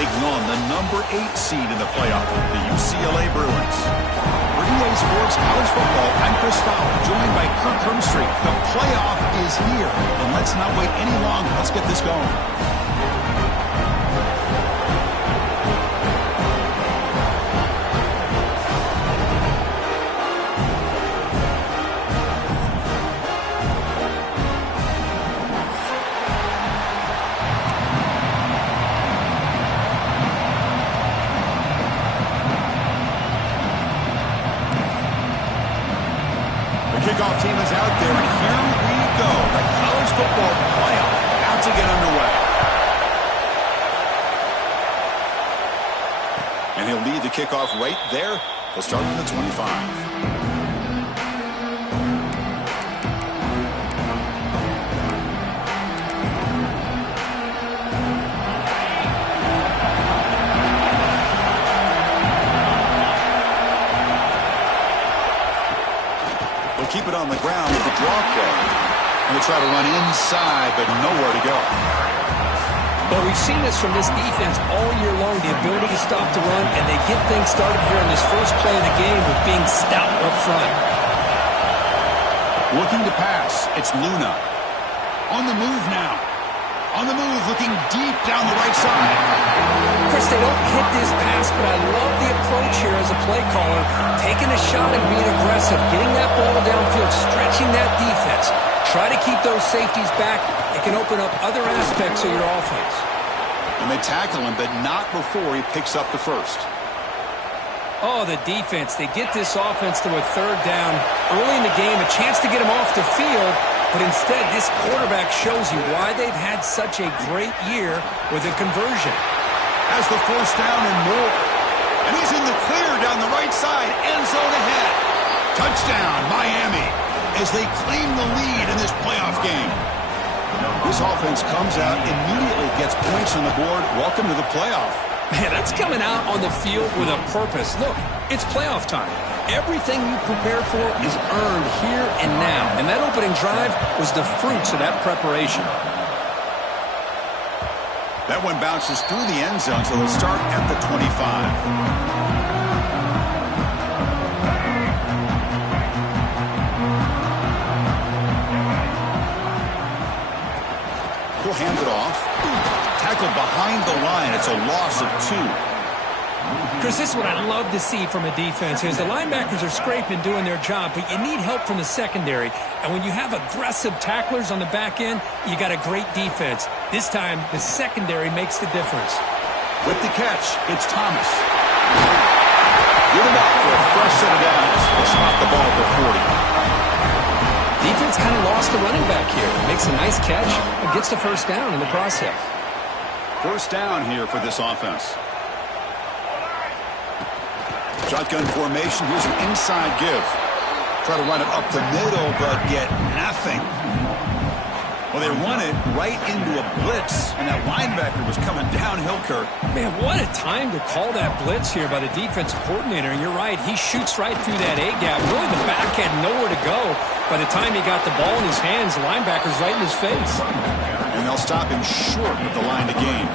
taking on the number 8 seed in the playoff, the UCLA Bruins. For EA Sports College Football, I'm Chris Fowler, joined by Kirk Hermstreet. The playoff is here, and let's not wait any longer. Let's get this going. Kickoff team is out there, and here we go. The college football playoff about to get underway. And he'll lead the kickoff right there. He'll start from the 25. Keep it on the ground with the draw play. And they try to run inside, but nowhere to go. Well, we've seen this from this defense all year long, the ability to stop the run, and they get things started here in this first play of the game with being stout up front. Looking to pass, it's Luna. On the move now. On the move, looking deep down the right side. Chris, they don't hit this pass, but I love the approach here as a play caller. Taking a shot and being aggressive, getting that ball downfield, stretching that defense. Try to keep those safeties back. It can open up other aspects of your offense. And they tackle him, but not before he picks up the first. Oh, the defense. They get this offense to a third down early in the game, a chance to get him off the field. But instead, this quarterback shows you why they've had such a great year with a conversion. Has the first down and more. And he's in the clear down the right side. End zone ahead. Touchdown, Miami, as they claim the lead in this playoff game. This offense comes out, immediately gets points on the board. Welcome to the playoff. Man, that's coming out on the field with a purpose. Look, it's playoff time. Everything you prepare for is earned here and now. And that opening drive was the fruits of that preparation. That one bounces through the end zone, so they'll start at the 25. He'll hand it off. Tackled behind the line. It's a loss of 2. Chris, this is what I love to see from a defense is the linebackers are scraping, doing their job, but you need help from the secondary. And when you have aggressive tacklers on the back end, you got a great defense. This time, the secondary makes the difference. With the catch, it's Thomas. Give him up for a fresh set of downs. They'll spot the ball at the 40. Defense kind of lost the running back here. Makes a nice catch and gets the first down in the process. First down here for this offense. Shotgun formation. Here's an inside give. Try to run it up the middle, but get nothing. Well, they run it right into a blitz, and that linebacker was coming downhill, Kirk. Man, what a time to call that blitz here by the defensive coordinator. And you're right, he shoots right through that A-gap. Really, the back had nowhere to go. By the time he got the ball in his hands, the linebacker's right in his face. And they'll stop him short with the line to gain.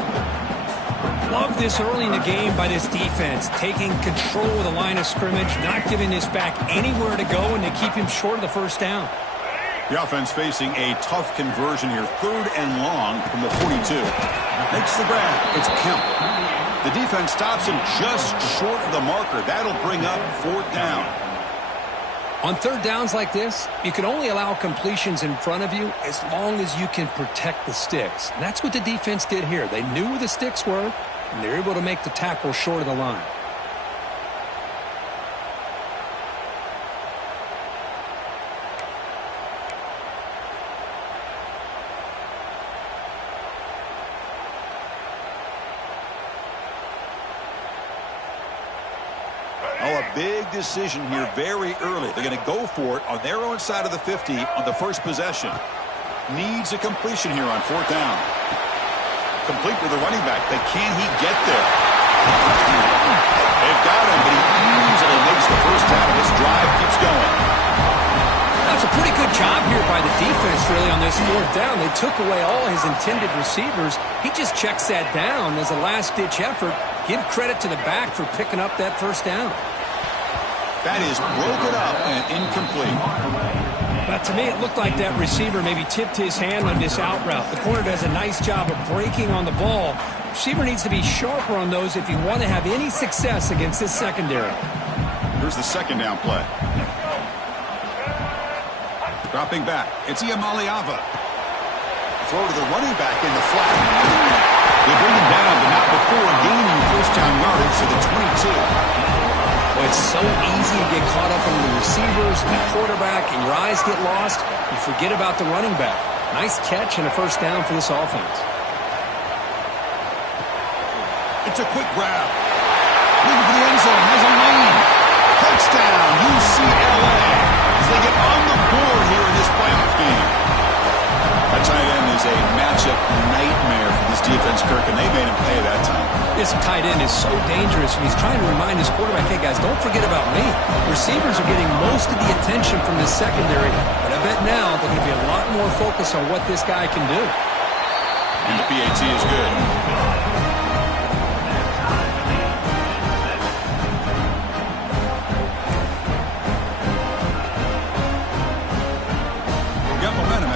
Love this early in the game by this defense, taking control of the line of scrimmage, not giving this back anywhere to go, and to keep him short of the first down. The offense facing a tough conversion here, 3rd and long from the 42. Makes the grab. It's Kemp. The defense stops him just short of the marker. That'll bring up 4th down. On third downs like this, you can only allow completions in front of you as long as you can protect the sticks. And that's what the defense did here. They knew where the sticks were, and they're able to make the tackle short of the line. Oh, a big decision here very early. They're going to go for it on their own side of the 50 on the first possession. Needs a completion here on 4th down. Complete to the running back, but can he get there? They've got him, but he easily makes the first down, and this drive keeps going. That's a pretty good job here by the defense, really, on this fourth down. They took away all his intended receivers. He just checks that down as a last-ditch effort. Give credit to the back for picking up that first down. That is broken up and incomplete. But to me, it looked like that receiver maybe tipped his hand on this out route. The corner does a nice job of breaking on the ball. Receiver needs to be sharper on those if you want to have any success against this secondary. Here's the second down play. Dropping back, it's Iamaleava. Throw to the running back in the flat. They bring him down, but not before gaining first down yardage to the 22. Well, it's so easy to get caught up in the receivers and the quarterback, and your eyes get lost. You forget about the running back. Nice catch and a first down for this offense. It's a quick grab. Looking for the end zone. Has a lane. Touchdown, UCLA. As they get on the board here in this playoff game. That tight end is a matchup nightmare for this defense, Kirk, and they made him pay that time. This tight end is so dangerous, and he's trying to remind his quarterback, hey, guys, don't forget about me. Receivers are getting most of the attention from this secondary, but I bet now they're going to be a lot more focused on what this guy can do. And the PAT is good.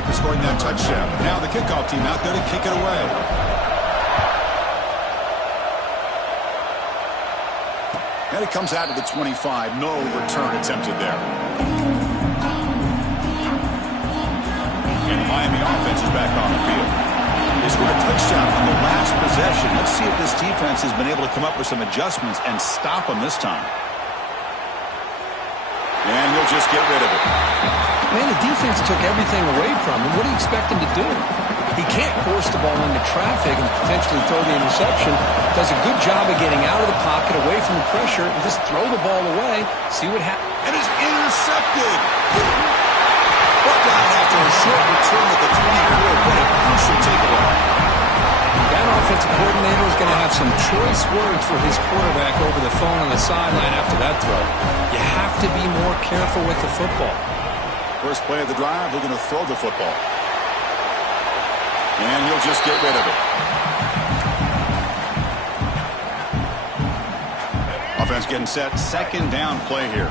Scoring that touchdown. Now the kickoff team out there to kick it away. And it comes out to the 25. No return attempted there. And the Miami offense is back on the field. They scored a touchdown on the last possession. Let's see if this defense has been able to come up with some adjustments and stop them this time. And he'll just get rid of it. Man, the defense took everything away from him. What do you expect him to do? He can't force the ball into traffic and potentially throw the interception. Does a good job of getting out of the pocket, away from the pressure, and just throw the ball away, see what happens. And it's intercepted. Brought down after a short return at the 24. What a crucial takeaway. That offensive coordinator is going to have some choice words for his quarterback over the phone on the sideline after that throw. You have to be more careful with the football. First play of the drive, they're going to throw the football. And he'll just get rid of it. Offense getting set. Second down play here.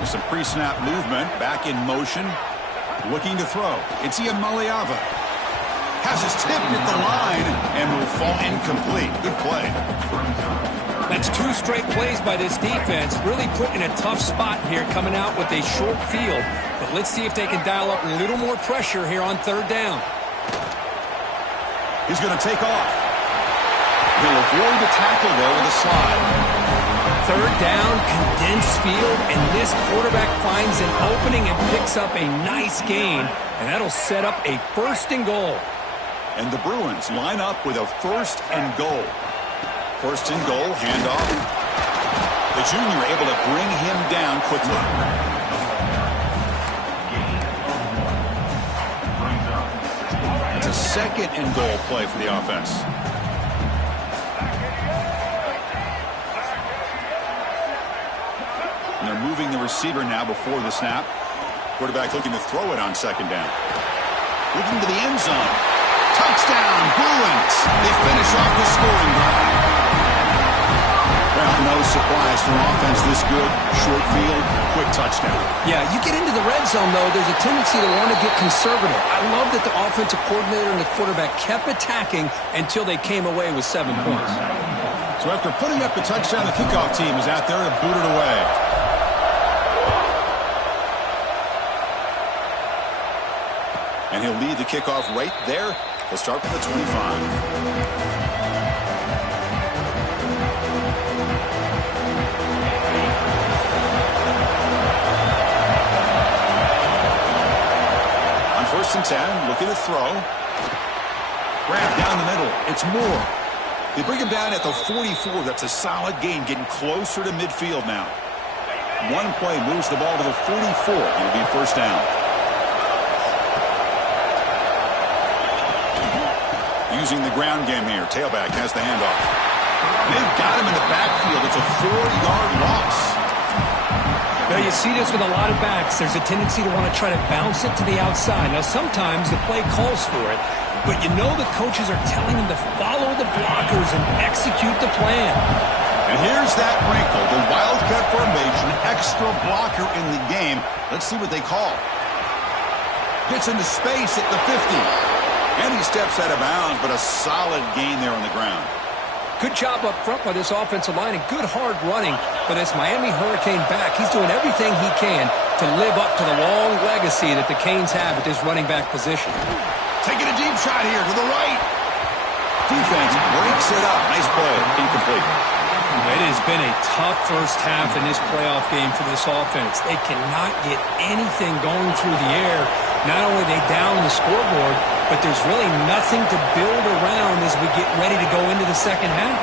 With some pre-snap movement. Back in motion. Looking to throw. It's Iamaleava. Has his tip at the line and will fall incomplete. Good play. That's two straight plays by this defense. Really put in a tough spot here coming out with a short field. But let's see if they can dial up a little more pressure here on third down. He's going to take off. He'll avoid the tackle there with a slide. Third down, condensed field, and this quarterback finds an opening and picks up a nice gain. And that'll set up a first and goal. And the Bruins line up with a first and goal. First and goal, handoff. The junior able to bring him down quickly. It's a second and goal play for the offense. And they're moving the receiver now before the snap. Quarterback looking to throw it on second down. Looking to the end zone. Touchdown, Bruins. They finish off the scoring drive. Well, no surprise for an offense this good. Short field, quick touchdown. Yeah, you get into the red zone, though, there's a tendency to want to get conservative. I love that the offensive coordinator and the quarterback kept attacking until they came away with 7 points. So after putting up the touchdown, the kickoff team is out there to boot it away. And he'll lead the kickoff right there. They'll start from the 25. First and 10, looking to throw. Grab down the middle. It's Moore. They bring him down at the 44. That's a solid gain, getting closer to midfield now. One play moves the ball to the 44. It'll be first down. Using the ground game here. Tailback has the handoff. They've got him in the backfield. It's a 4-yard loss. Well, you see this with a lot of backs. There's a tendency to want to try to bounce it to the outside. Now, sometimes the play calls for it, but you know the coaches are telling them to follow the blockers and execute the plan. And here's that wrinkle, the wildcat formation, extra blocker in the game. Let's see what they call. Gets into space at the 50. And he steps out of bounds, but a solid gain there on the ground. Good job up front by this offensive line and good hard running for this Miami Hurricane back. He's doing everything he can to live up to the long legacy that the Canes have at this running back position. Taking a deep shot here to the right. Defense breaks it up. Nice play. Incomplete. It has been a tough first half in this playoff game for this offense. They cannot get anything going through the air. Not only are they down the scoreboard, but there's really nothing to build around as we get ready to go into the second half.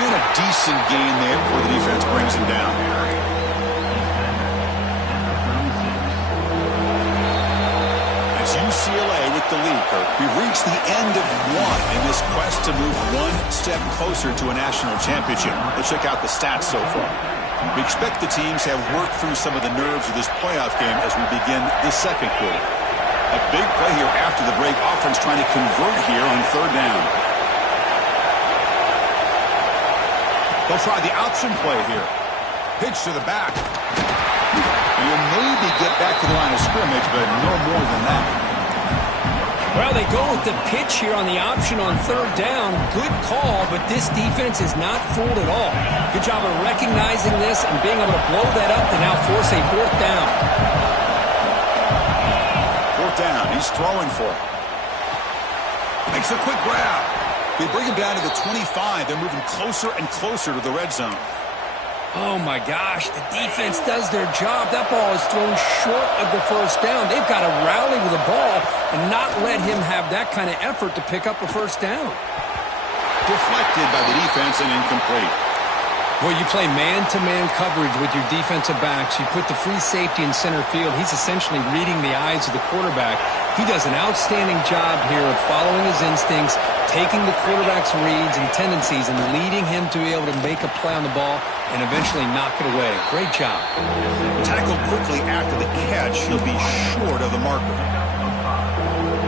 And a decent gain there before the defense brings him down. It's UCLA with the lead, Kirk. We've reached the end of one in this quest to move one step closer to a national championship. Let's check out the stats so far. We expect the teams have worked through some of the nerves of this playoff game as we begin the second quarter. A big play here after the break. Offense trying to convert here on third down. They'll try the option play here. Pitch to the back. And you'll maybe get back to the line of scrimmage, but no more than that. Well, they go with the pitch here on the option on third down. Good call, but this defense is not fooled at all. Good job of recognizing this and being able to blow that up to now force a fourth down. Fourth down. He's throwing for it. Makes a quick grab. They bring him down to the 25. They're moving closer and closer to the red zone. Oh, my gosh. The defense does their job. That ball is thrown short of the first down. They've got to rally with the ball and not let him have that kind of effort to pick up a first down. Deflected by the defense and incomplete. Well, you play man-to-man coverage with your defensive backs. You put the free safety in center field. He's essentially reading the eyes of the quarterback. He does an outstanding job here of following his instincts, taking the quarterback's reads and tendencies and leading him to be able to make a play on the ball and eventually knock it away. Great job. Tackled quickly after the catch. He'll be short of the marker.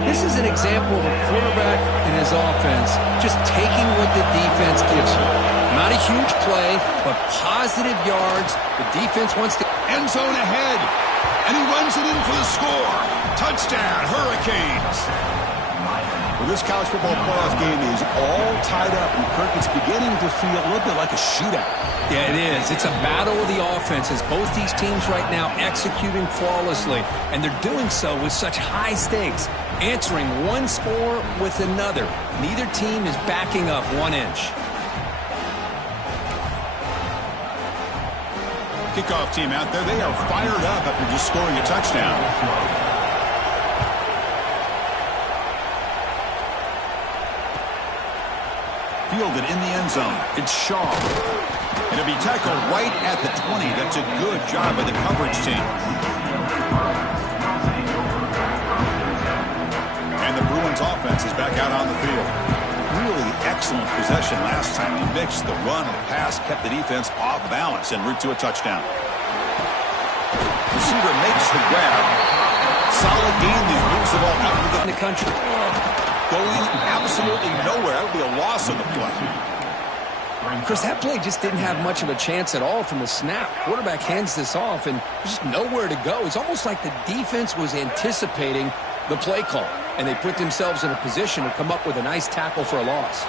This is an example of a quarterback and his offense just taking what the defense gives him. Not a huge play, but positive yards. The defense wants to... End zone ahead. And he runs it in for the score. Touchdown, Hurricanes. Well, this college football playoff game is all tied up, and Kirk, it's beginning to feel a little bit like a shootout. Yeah, it is. It's a battle of the offenses. Both these teams right now executing flawlessly, and they're doing so with such high stakes, answering one score with another. Neither team is backing up 1 inch. Kickoff team out there. They are fired up after just scoring a touchdown. Fielded in the end zone. It's Shaw. And it'll be tackled right at the 20. That's a good job by the coverage team. And the Bruins offense is back out on the field. Really excellent possession last time. He mixed the run and the pass, kept the defense off balance en route to a touchdown. Receiver makes the grab. Solid gain there. Moves the ball out In the country. going absolutely nowhere. That would be a loss on the play. Chris, that play just didn't have much of a chance at all from the snap. Quarterback hands this off, and there's just nowhere to go. It's almost like the defense was anticipating the play call, and they put themselves in a position to come up with a nice tackle for a loss.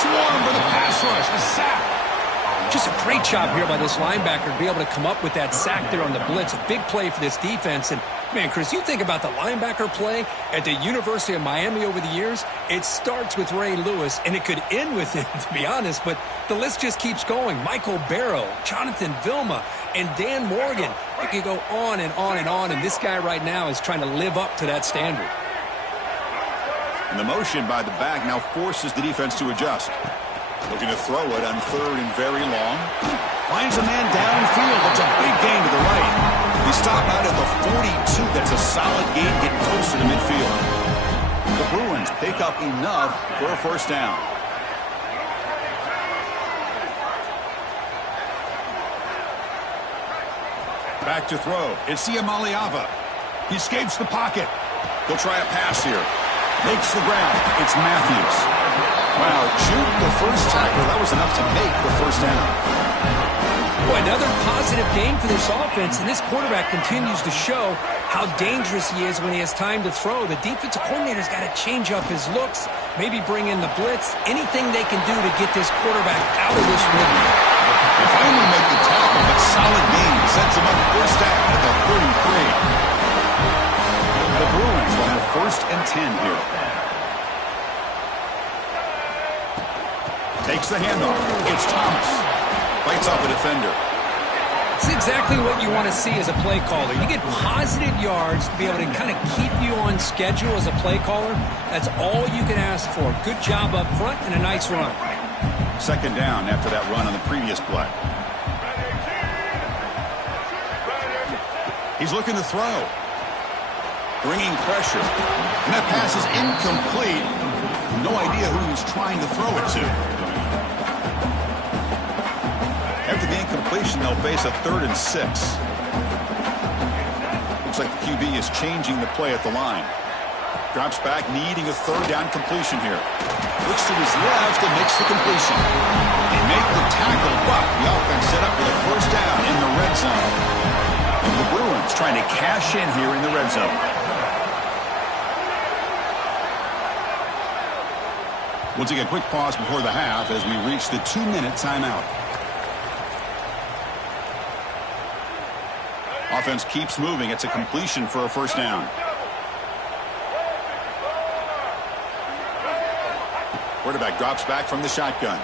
Swarm for the pass rush. The sack. Just a great job here by this linebacker to be able to come up with that sack there on the blitz. A big play for this defense. And, man, Chris, you think about the linebacker play at the University of Miami over the years, it starts with Ray Lewis, and it could end with him, to be honest, but the list just keeps going. Michael Barrow, Jonathan Vilma, and Dan Morgan. You could go on and on and on, and this guy right now is trying to live up to that standard. And the motion by the back now forces the defense to adjust. Looking to throw it on third and very long. Finds a man downfield. That's a big gain to the right. They stop out at the 42. That's a solid gain. Get closer to midfield. The Bruins pick up enough for a first down. Back to throw. It's Iamaleava. He escapes the pocket. He'll try a pass here. Makes the ground. It's Matthews. Wow, juke the first tackle. That was enough to make the first down. Boy, another positive game for this offense, and this quarterback continues to show how dangerous he is when he has time to throw. The defensive coordinator's got to change up his looks, maybe bring in the blitz, anything they can do to get this quarterback out of this rhythm. They finally make the tackle, but solid gain sets him up first down at the 33. The Bruins will have 1st and 10 here. Takes the handoff. It's Thomas. Bites off a defender. It's exactly what you want to see as a play caller. You get positive yards to be able to kind of keep you on schedule as a play caller. That's all you can ask for. Good job up front and a nice run. 2nd down after that run on the previous play. He's looking to throw. Bringing pressure. And that pass is incomplete. No idea who he's trying to throw it to. After the incompletion, they'll face a 3rd and 6. Looks like the QB is changing the play at the line. Drops back, needing a 3rd down completion here. Looks to his left and makes the completion. They make the tackle, but the offense set up for the first down in the red zone. And the Bruins trying to cash in here in the red zone. We'll take a quick pause before the half as we reach the 2-minute timeout. Offense keeps moving. It's a completion for a first down. Quarterback drops back from the shotgun.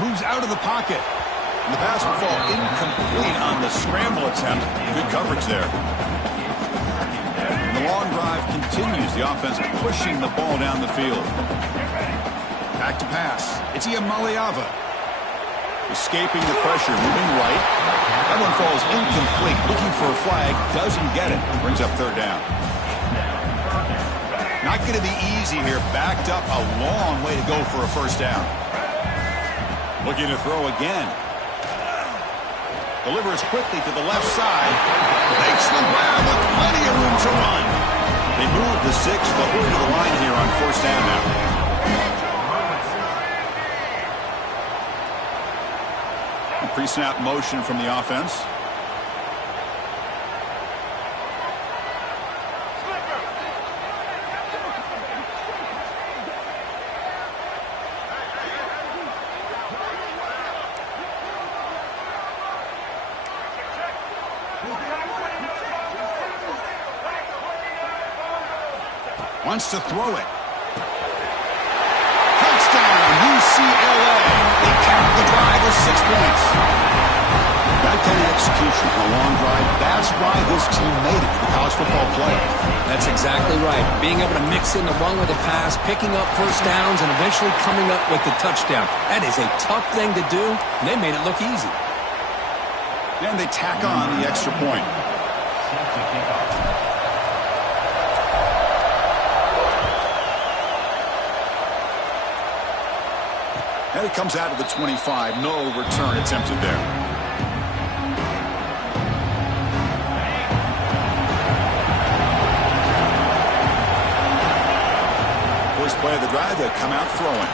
Moves out of the pocket. And the pass will fall incomplete on the scramble attempt. Good coverage there. And the long drive continues. The offense pushing the ball down the field. Back to pass. It's Iamaleava. Escaping the pressure, moving right. That one falls incomplete. Looking for a flag. Doesn't get it. Brings up 3rd down. Not going to be easy here. Backed up a long way to go for a first down. Looking to throw again. Delivers quickly to the left side. Makes the grab with plenty of room to run. They move the 6, but we're to the line here on first down now. Pre-snap motion from the offense. Wants to throw it. Touchdown, UCLA. They cap the drive with 6 points. That kind of execution on a long drive, that's why this team made it to the college football playoff. That's exactly right. Being able to mix in the run with the pass, picking up first downs, and eventually coming up with the touchdown. That is a tough thing to do, and they made it look easy. And they tack on the extra point. And it comes out of the 25. No return attempted there. First play of the drive, they come out throwing.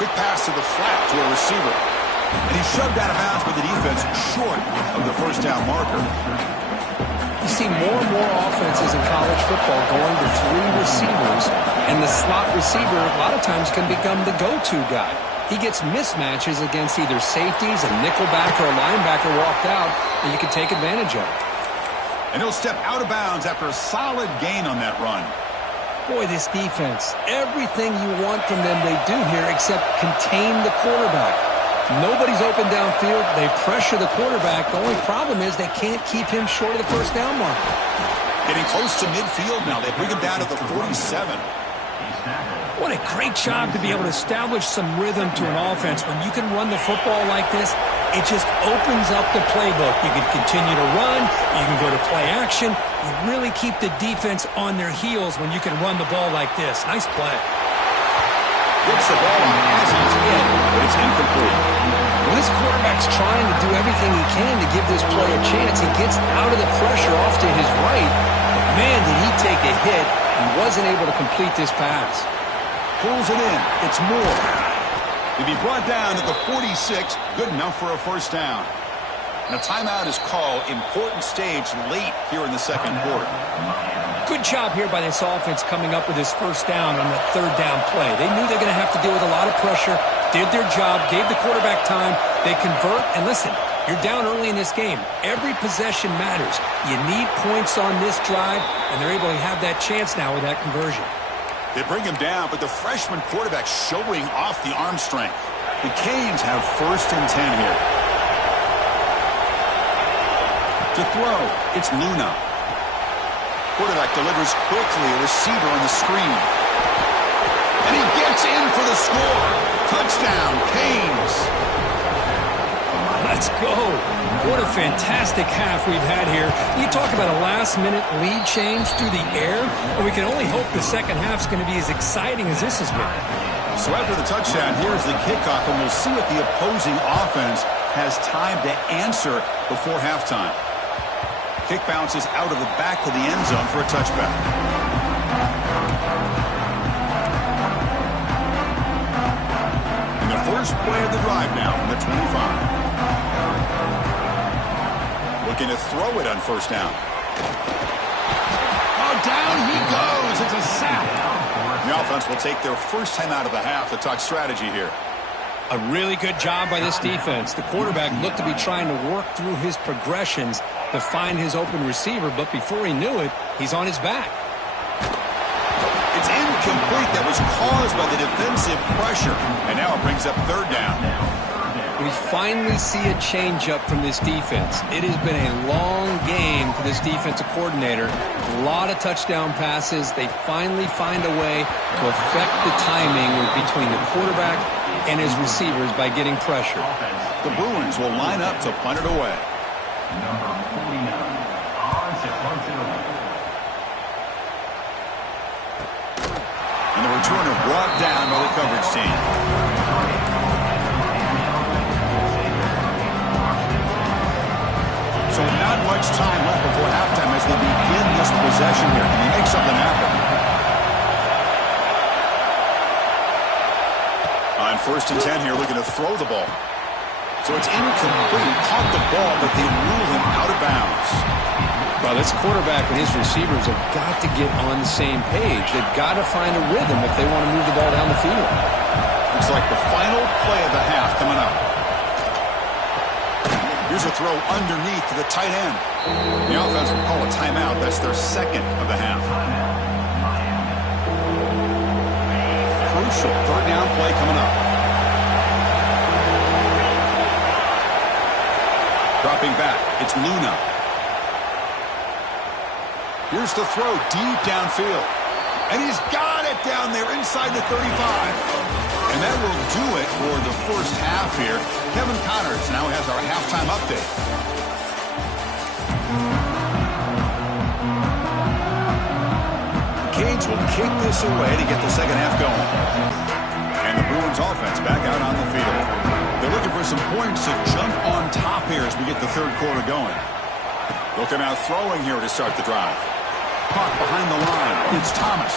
Quick pass to the flat to a receiver. And he's shoved out of bounds by the defense short of the first down marker. You see more and more offenses in college football going to 3 receivers, and the slot receiver a lot of times can become the go-to guy. He gets mismatches against either safeties, a nickelback, or a linebacker walked out, and you can take advantage of it. And he'll step out of bounds after a solid gain on that run. Boy, this defense, everything you want from them they do here except contain the quarterback. Nobody's open downfield. They pressure the quarterback. The only problem is they can't keep him short of the first down marker. Getting close to midfield now. They bring him down to the 47. What a great job to be able to establish some rhythm to an offense. When you can run the football like this, it just opens up the playbook. You can continue to run. You can go to play action. You really keep the defense on their heels when you can run the ball like this. Nice play. Gets the ball on as he's hit, but it's incomplete. Well, this quarterback's trying to do everything he can to give this play a chance. He gets out of the pressure off to his right. But man, did he take a hit and wasn't able to complete this pass. Pulls it in. It's Moore. He'll be brought down at the 46. Good enough for a first down. And a timeout is called. Important stage late here in the second quarter. Good job here by this offense coming up with this first down on that third down play. They knew they're going to have to deal with a lot of pressure, did their job, gave the quarterback time. They convert, and listen, you're down early in this game. Every possession matters. You need points on this drive, and they're able to have that chance now with that conversion. They bring him down, but the freshman quarterback showing off the arm strength. The Canes have 1st and 10 here. To throw, it's Luna. Quarterback delivers quickly, a receiver on the screen. And he gets in for the score. Touchdown, Canes. Let's go. What a fantastic half we've had here. You talk about a last-minute lead change through the air, and we can only hope the second half's going to be as exciting as this has been. So after the touchdown, here's the kickoff, and we'll see if the opposing offense has time to answer before halftime. Kick bounces out of the back of the end zone for a touchback. And the first play of the drive now from the 25. Looking to throw it on first down. Oh, down he goes. It's a sack. The offense will take their first time out of the half to talk strategy here. A really good job by this defense. The quarterback looked to be trying to work through his progressions to find his open receiver, but before he knew it, he's on his back. It's incomplete. That was caused by the defensive pressure, and now it brings up third down. We finally see a change-up from this defense. It has been a long game for this defensive coordinator. A lot of touchdown passes. They finally find a way to affect the timing between the quarterback and his receivers by getting pressure. The Bruins will line up to punt it away. And the returner brought down by the coverage team. So not much time left before halftime as they begin this possession here. Can he make something happen? On 1st and 10 here, looking to throw the ball. So it's incomplete. Caught the ball, but they rule him out of bounds. Well, this quarterback and his receivers have got to get on the same page. They've got to find a rhythm if they want to move the ball down the field. Looks like the final play of the half coming up. Here's a throw underneath to the tight end. The offense will call a timeout. That's their second of the half. Crucial third down play coming up. Dropping back, it's Luna. Here's the throw deep downfield. And he's got it down there inside the 35. And that will do it for the first half here. Kevin Connors now has our halftime update. The Canes will kick this away to get the second half going. And the Bruins offense back out on the field. They're looking for some points to jump on top here as we get the third quarter going. They'll come out throwing here to start the drive. Caught behind the line. It's Thomas.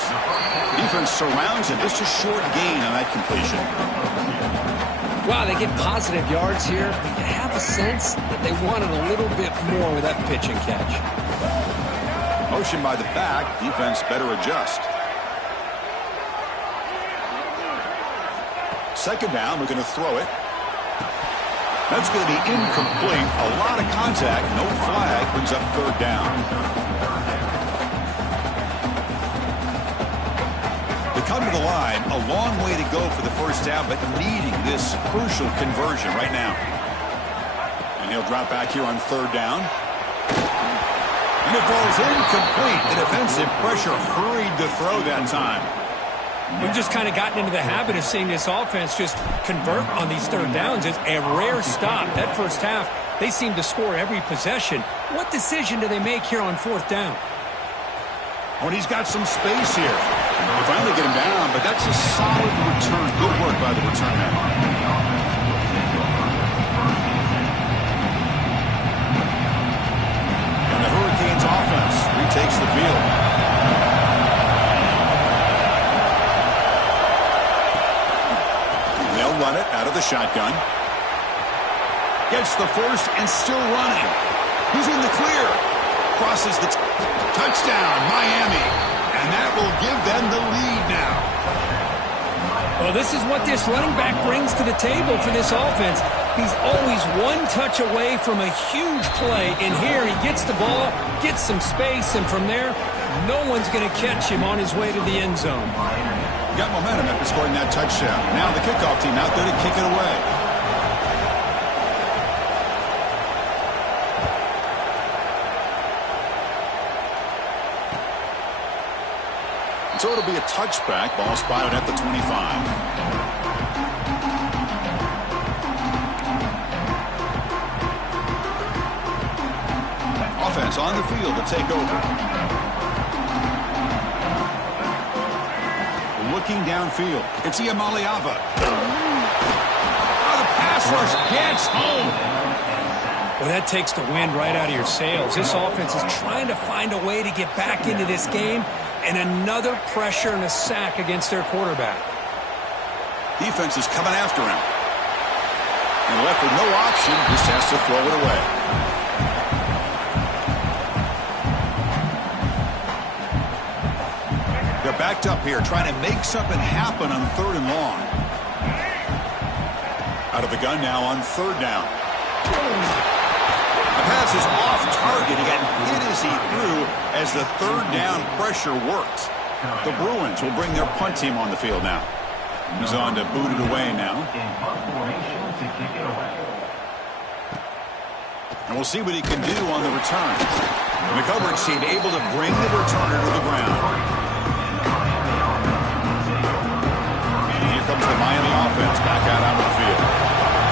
Defense surrounds him. Just a short gain on that completion. Wow, they get positive yards here. You have a sense that they wanted a little bit more with that pitch and catch. Motion by the back. Defense better adjust. Second down, looking to throw it. That's going to be incomplete. A lot of contact. No flag. Brings up third down. They come to the line. A long way to go for the first down, but needing this crucial conversion right now. And he'll drop back here on third down. And it falls incomplete. The defensive pressure hurried to throw that time. We've just kind of gotten into the habit of seeing this offense just convert on these third downs. It's a rare stop. That first half, they seem to score every possession. What decision do they make here on fourth down? When he's got some space here. They finally get him down, but that's a solid return. Good work by the return man. And the Hurricanes offense retakes the field. And they'll run it out of the shotgun. Gets the first and still running. He's in the clear. Crosses the touchdown, Miami. And that will give them the lead now. Well, this is what this running back brings to the table for this offense. He's always one touch away from a huge play. And here he gets the ball, gets some space, and from there, no one's going to catch him on his way to the end zone. Got momentum after scoring that touchdown. Now the kickoff team out there to kick it away. So it'll be a touchback. Ball spotted at the 25. Offense on the field to take over. Looking downfield. It's Iamaleava. Oh, the pass rush gets home. Well, that takes the wind right out of your sails. This offense is trying to find a way to get back into this game. And another pressure and a sack against their quarterback. Defense is coming after him. And left with no option, just has to throw it away. They're backed up here, trying to make something happen on 3rd and long. Out of the gun now on 3rd down. The pass is off target. He got hit as he threw as the 3rd down pressure worked. The Bruins will bring their punt team on the field now. He's on to boot it away now. And we'll see what he can do on the return. And the coverage team able to bring the returner to the ground. And here comes the Miami offense back out onto the field.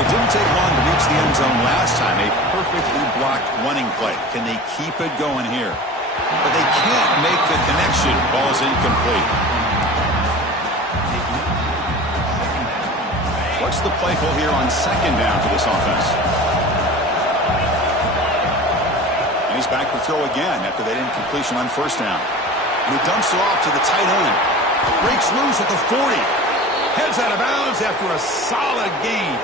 It didn't take long to reach the end zone last time. A perfectly blocked running play. Can they keep it going here? But they can't make the connection. Ball's incomplete. What's the play call here on 2nd down for this offense? And he's back to throw again after that incompletion on 1st down. And he dumps it off to the tight end. Breaks loose at the 40. Heads out of bounds after a solid gain.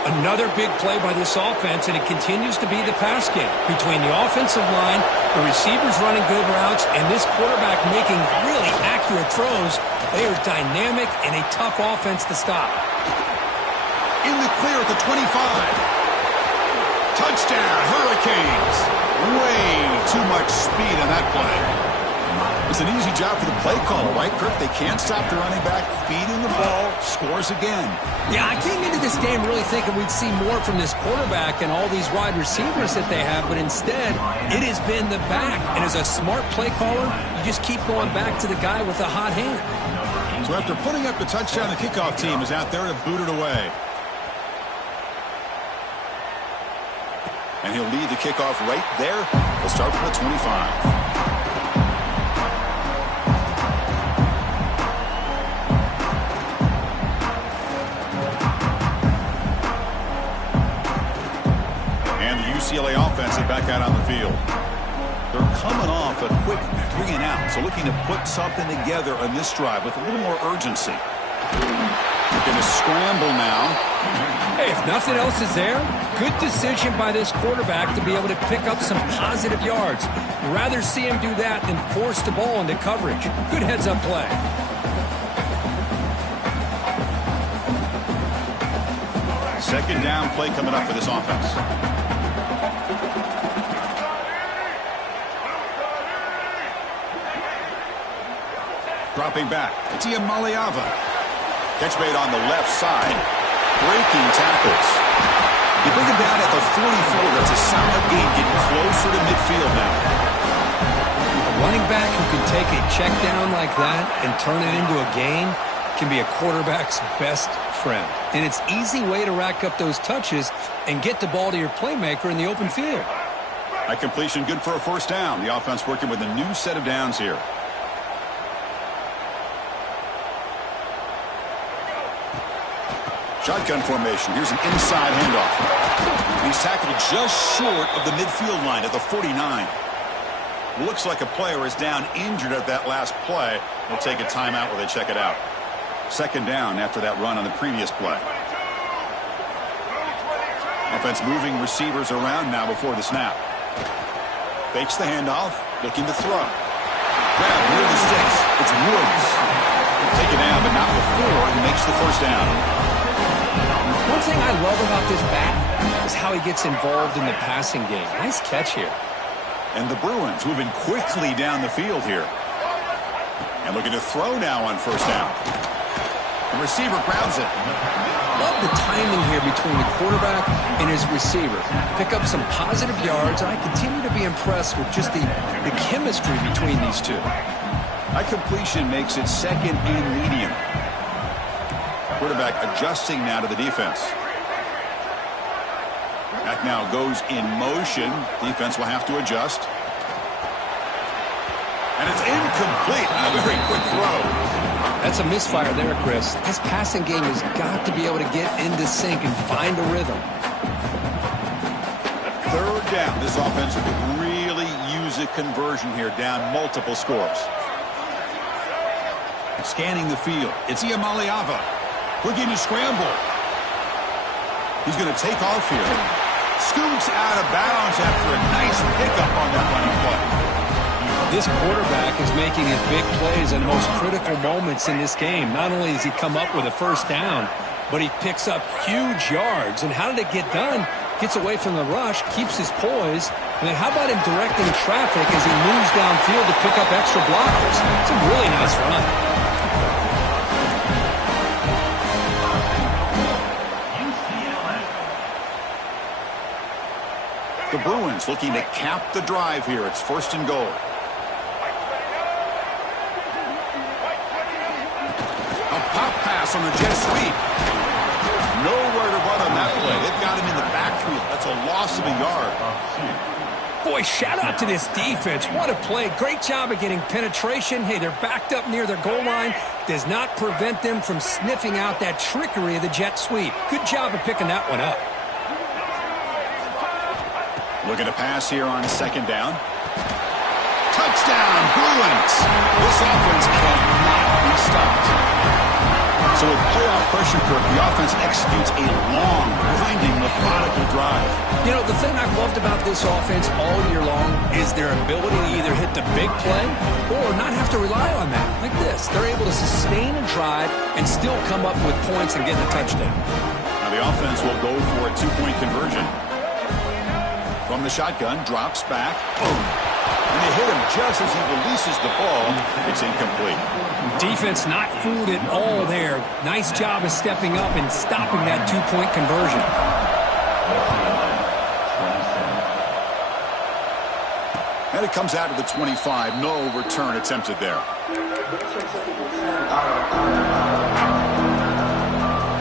Another big play by this offense, and it continues to be the pass game between the offensive line, the receivers running good routes, and this quarterback making really accurate throws. They are dynamic and a tough offense to stop. In the clear at the 25. Touchdown, Hurricanes. Way too much speed on that play. It's an easy job for the play caller, right, Kirk? They can't stop the running back, feeding the ball, scores again. Yeah, I came into this game really thinking we'd see more from this quarterback and all these wide receivers that they have, but instead, it has been the back. And as a smart play caller, you just keep going back to the guy with the hot hand. So after putting up the touchdown, the kickoff team is out there to boot it away. And he'll lead the kickoff right there. He'll start from the 25. UCLA offense is back out on the field. They're coming off a quick 3 and out, so looking to put something together on this drive with a little more urgency. They're going to scramble now. Hey, if nothing else is there, good decision by this quarterback to be able to pick up some positive yards. You'd rather see him do that than force the ball into coverage. Good heads-up play. Second down play coming up for this offense. Dropping back. It's Iamaleava. Catch made on the left side. Breaking tackles. You bring him down at the 44. That's a solid gain. Getting closer to midfield now. A running back who can take a check down like that and turn it into a gain can be a quarterback's best friend. And it's an easy way to rack up those touches and get the ball to your playmaker in the open field. A completion good for a 1st down. The offense working with a new set of downs here. Shotgun formation. Here's an inside handoff. He's tackled just short of the midfield line at the 49. Looks like a player is down injured at that last play. We'll take a timeout while they check it out. Second down after that run on the previous play. Offense moving receivers around now before the snap. Fakes the handoff, looking to throw. Grab near the sticks. It's Woods. Take it down, but not before he makes the first down. One thing I love about this back is how he gets involved in the passing game. Nice catch here. And the Bruins moving quickly down the field here. And looking to throw now on first down. The receiver grabs it. Love the timing here between the quarterback and his receiver. Pick up some positive yards, and I continue to be impressed with just the chemistry between these two. That completion makes it second and medium. Quarterback adjusting now to the defense. Back now goes in motion. Defense will have to adjust. And it's incomplete. A very quick throw. That's a misfire there, Chris. This passing game has got to be able to get into sync and find a rhythm. Third down. This offense could really use a conversion here, down multiple scores. Scanning the field. It's Iamaleava. Looking to scramble. He's going to take off here. Scoots out of bounds after a nice pickup on that running play. This quarterback is making his big plays in the most critical moments in this game. Not only does he come up with a first down, but he picks up huge yards. And how did it get done? Gets away from the rush, keeps his poise, and then how about him directing traffic as he moves downfield to pick up extra blockers? It's a really nice run. The Bruins looking to cap the drive here. It's first and goal. A pop pass on the jet sweep. Nowhere to run on that play. They've got him in the backfield. That's a loss of a yard. Boy, shout out to this defense. What a play. Great job of getting penetration. Hey, they're backed up near their goal line. Does not prevent them from sniffing out that trickery of the jet sweep. Good job of picking that one up. Looking to pass here on second down. Touchdown, Bruins! This offense cannot be stopped. So with playoff pressure for it, the offense executes a long, grinding, methodical drive. You know, the thing I've loved about this offense all year long is their ability to either hit the big play or not have to rely on that. Like this. They're able to sustain a drive and still come up with points and get the touchdown. Now the offense will go for a two-point conversion. From the shotgun, drops back, boom. And they hit him just as he releases the ball. It's incomplete. Defense not fooled at all there. Nice job of stepping up and stopping that two-point conversion. And it comes out to the 25. No return attempted there.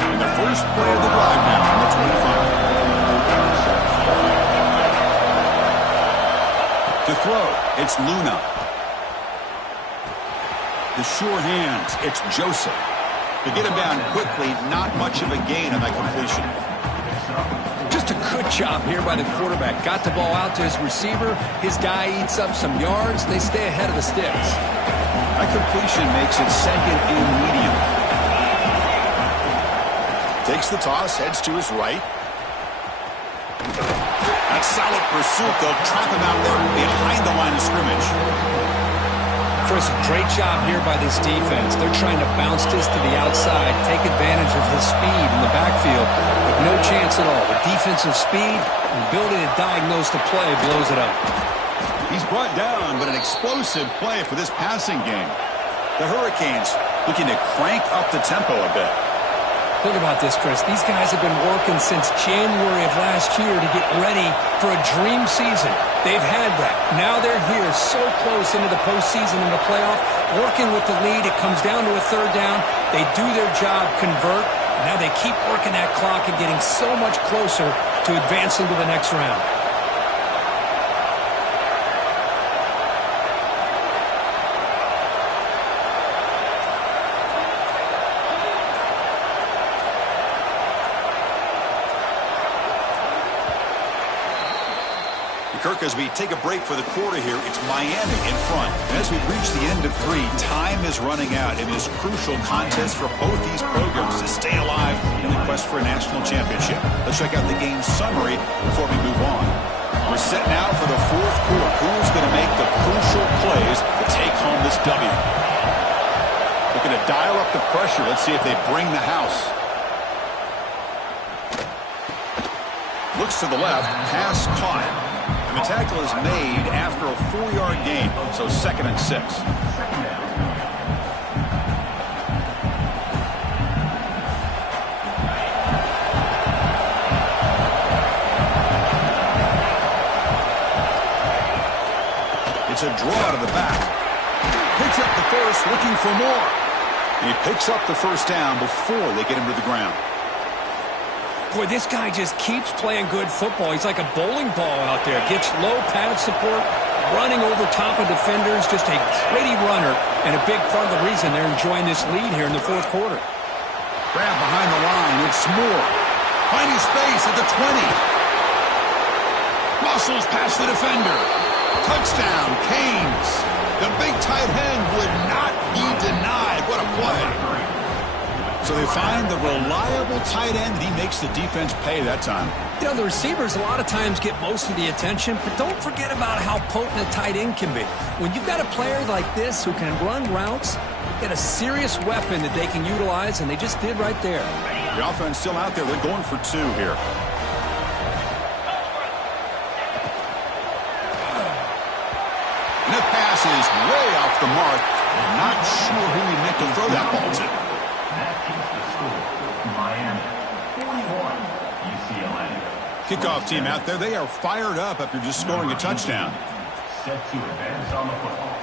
And the first play of the drive now from the 25. To throw, it's Luna. The sure hands, it's Joseph. To get him down quickly, not much of a gain on that completion. Just a good job here by the quarterback. Got the ball out to his receiver. His guy eats up some yards. They stay ahead of the sticks. That completion makes it second and medium. Takes the toss, heads to his right. That solid pursuit, they'll trap him out there behind the line of scrimmage. Chris, great job here by this defense. They're trying to bounce this to the outside, take advantage of his speed in the backfield, but no chance at all. The defensive speed and ability to diagnose the play blows it up. He's brought down, but an explosive play for this passing game. The Hurricanes looking to crank up the tempo a bit. Think about this, Chris. These guys have been working since January of last year to get ready for a dream season. They've had that. Now they're here so close into the postseason and the playoff, working with the lead. It comes down to a third down. They do their job, convert. Now they keep working that clock and getting so much closer to advancing to the next round. Kirk, as we take a break for the quarter here, it's Miami in front. And as we reach the end of 3, time is running out in this crucial contest for both these programs to stay alive in the quest for a national championship. Let's check out the game summary before we move on. We're set now for the 4th quarter. Who's going to make the crucial plays to take home this W? Looking to dial up the pressure. Let's see if they bring the house. Looks to the left, pass caught. And the tackle is made after a 4-yard gain, so 2nd and 6. It's a draw to the back. Picks up the first, looking for more. And he picks up the first down before they get him to the ground. Boy, this guy just keeps playing good football. He's like a bowling ball out there. Gets low pad support, running over top of defenders. Just a gritty runner, and a big part of the reason they're enjoying this lead here in the 4th quarter. Grab behind the line. It's Moore. Finding space at the 20. Muscles past the defender. Touchdown, Canes. The big tight end would not be denied. What a play. So they find the reliable tight end, and he makes the defense pay that time. You know, the receivers a lot of times get most of the attention, but don't forget about how potent a tight end can be. When you've got a player like this who can run routes, get a serious weapon that they can utilize, and they just did right there. The offense still out there. They're going for 2 here. And the pass is way off the mark. Not sure who he meant to throw that ball to. Kickoff team out there. They are fired up after just scoring a touchdown. Set to advance on the football.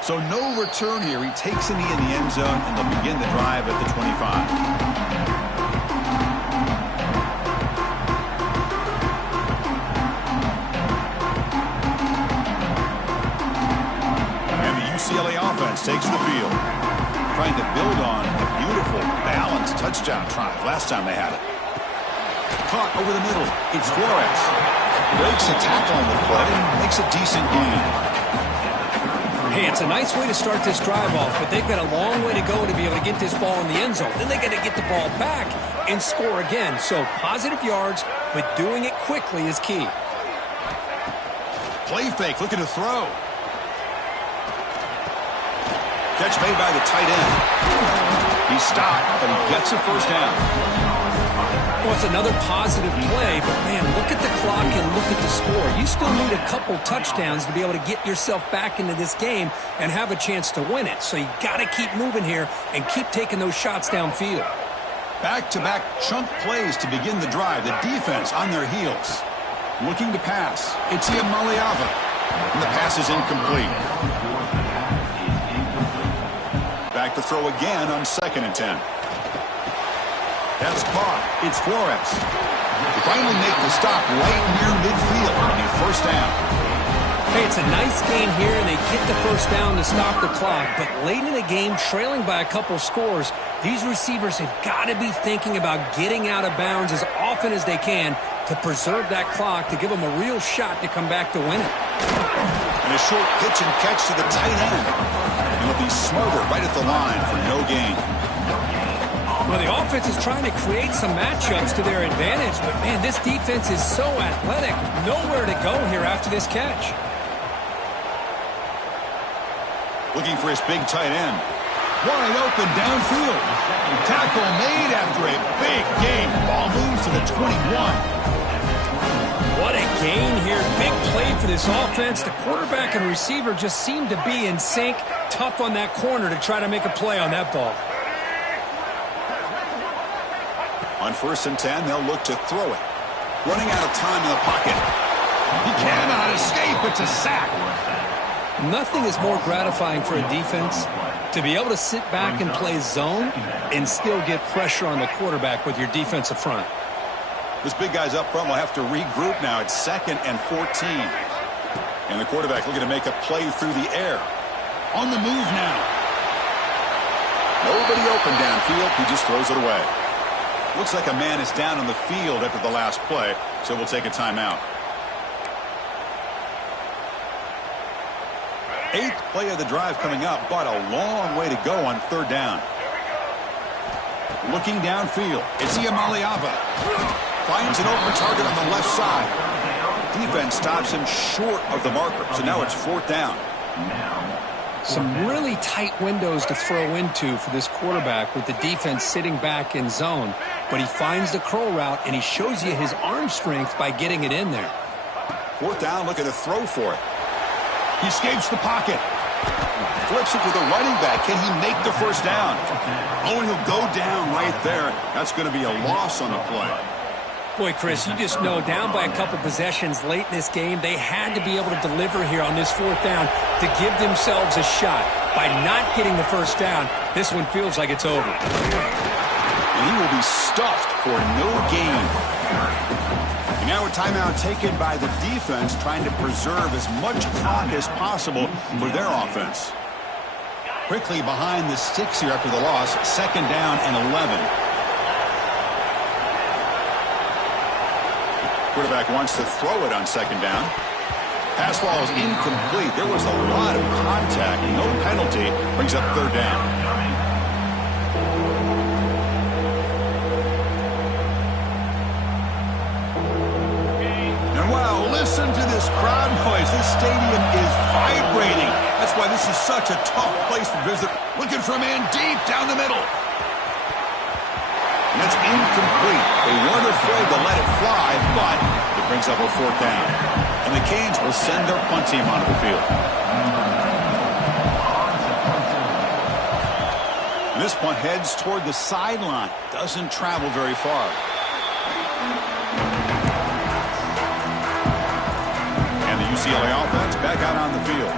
So no return here. He takes a knee in the end zone, and they'll begin the drive at the 25. And the UCLA offense takes the field, trying to build on a beautiful, balanced touchdown drive last time they had it. Caught over the middle. It's Flores. Breaks a tackle on the play and makes a decent gain. Hey, it's a nice way to start this drive off, but they've got a long way to go to be able to get this ball in the end zone. Then they got to get the ball back and score again. So positive yards, but doing it quickly is key. Play fake, looking to throw. Catch made by the tight end. He stopped, but he gets a first down. Well, it's another positive play, but man, look at the clock and look at the score. You still need a couple touchdowns to be able to get yourself back into this game and have a chance to win it. So you got to keep moving here and keep taking those shots downfield. Back-to-back chunk plays to begin the drive. The defense on their heels. Looking to pass. It's Ian Maliava. And the pass is incomplete. Back to throw again on 2nd and 10. That's caught. It's Flores. They finally make the stop right near midfield on a first down. Hey, it's a nice game here, and they get the first down to stop the clock. But late in the game, trailing by a couple scores, these receivers have got to be thinking about getting out of bounds as often as they can to preserve that clock, to give them a real shot to come back to win it. And a short pitch and catch to the tight end. And it'll be smothered right at the line for no gain. Well, the offense is trying to create some matchups to their advantage, but man, this defense is so athletic. Nowhere to go here after this catch. Looking for his big tight end. Wide open downfield. Tackle made after a big gain. Ball moves to the 21. What a gain here. Big play for this offense. The quarterback and receiver just seem to be in sync. Tough on that corner to try to make a play on that ball. On 1st and 10, they'll look to throw it. Running out of time in the pocket. He cannot escape. It's a sack. Nothing is more gratifying for a defense to be able to sit back and play zone and still get pressure on the quarterback with your defensive front. This big guy's up front will have to regroup now. It's 2nd and 14. And the quarterback looking to make a play through the air. On the move now. Nobody open downfield. He just throws it away. Looks like a man is down on the field after the last play, so we'll take a timeout. 8th play of the drive coming up, but a long way to go on 3rd down. Looking downfield, it's Iamaleava. Finds an open target on the left side. Defense stops him short of the marker, so now it's 4th down. Some really tight windows to throw into for this quarterback with the defense sitting back in zone. But he finds the curl route, and he shows you his arm strength by getting it in there. 4th down, looking to throw for it. He escapes the pocket. Flips it to the running back. Can he make the 1st down? Oh, and he'll go down right there. That's going to be a loss on the play. Boy, Chris, you just know down by a couple possessions late in this game, they had to be able to deliver here on this 4th down to give themselves a shot. By not getting the 1st down, this one feels like it's over. And he will be stuffed for no gain. And now a timeout taken by the defense, trying to preserve as much clock as possible for their offense. Quickly behind the sticks here after the loss, 2nd down and 11. Quarterback wants to throw it on 2nd down. Pass ball is incomplete. There was a lot of contact. No penalty. Brings up 3rd down. Wow, listen to this crowd noise. This stadium is vibrating. That's why this is such a tough place to visit. Looking for a man deep down the middle. And that's incomplete. They weren't afraid to let it fly, but it brings up a 4th down. And the Canes will send their punt team onto the field. And this punt heads toward the sideline. Doesn't travel very far. UCLA offense back out on the field.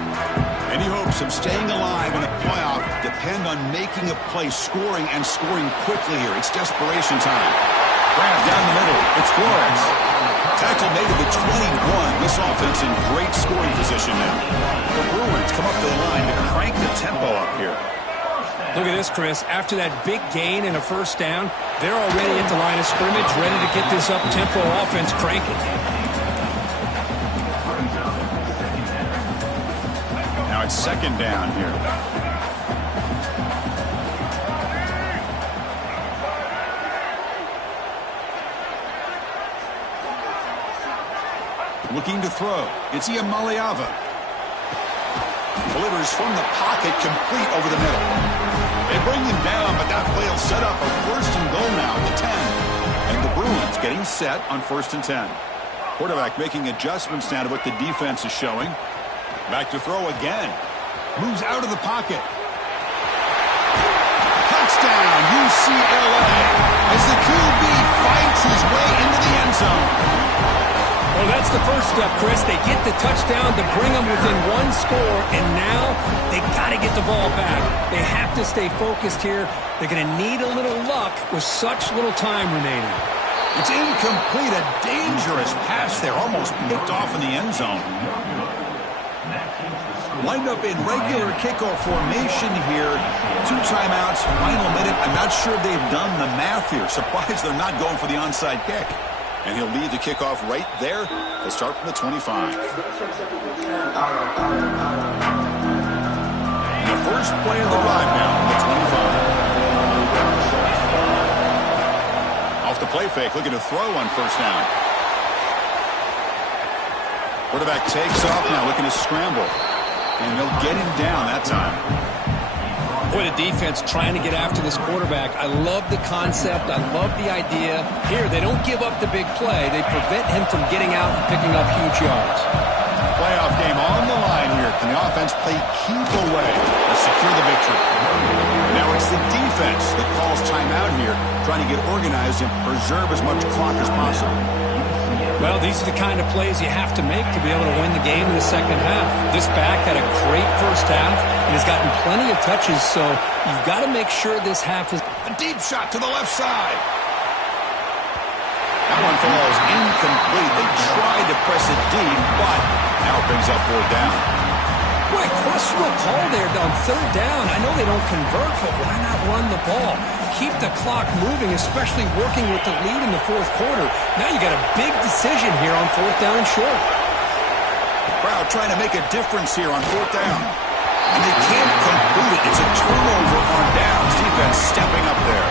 Any hopes of staying alive in a playoff depend on making a play, scoring, and scoring quickly here. It's desperation time. Grab down the middle. It's Flores. Tackle made at the 21. This offense in great scoring position now. The Bruins come up to the line to crank the tempo up here. Look at this, Chris. After that big gain and a 1st down, they're already at the line of scrimmage, ready to get this up-tempo offense cranking. It's 2nd down here. Looking to throw. It's Iamaleava. Delivers from the pocket, complete over the middle. They bring him down, but that play will set up a 1st and goal now at the 10. And the Bruins getting set on 1st and 10. Quarterback making adjustments now to what the defense is showing. Back to throw again. Moves out of the pocket. Touchdown, UCLA, as the QB fights his way into the end zone. Well, that's the first step, Chris. They get the touchdown to bring them within 1 score, and now they got to get the ball back. They have to stay focused here. They're going to need a little luck with such little time remaining. It's incomplete, a dangerous pass there, almost picked off in the end zone. Lined up in regular kickoff formation here. 2 timeouts, final minute. I'm not sure they've done the math here. Surprised they're not going for the onside kick. And he'll lead the kickoff right there. They'll start from the 25. And the first play of the drive now from the 25. Off the play fake, looking to throw on 1st down. Quarterback takes off now, looking to scramble. And they'll get him down that time. Boy, the defense trying to get after this quarterback. I love the concept. I love the idea. Here, they don't give up the big play. They prevent him from getting out and picking up huge yards. Playoff game on the line here. Can the offense play keep away to secure the victory? Now it's the defense that calls timeout here, trying to get organized and preserve as much clock as possible. Well, these are the kind of plays you have to make to be able to win the game in the second half. This back had a great first half and has gotten plenty of touches, so you've got to make sure this half is... A deep shot to the left side. That one falls incomplete. They tried to press it deep, but now it brings up 4th down. Boy, Chris, real call there on third down. I know they don't convert, but why not run the ball? Keep the clock moving, especially working with the lead in the fourth quarter. Now you got a big decision here on fourth down and short. Crowd trying to make a difference here on fourth down. And they can't complete it. It's a turnover on downs. Defense stepping up there.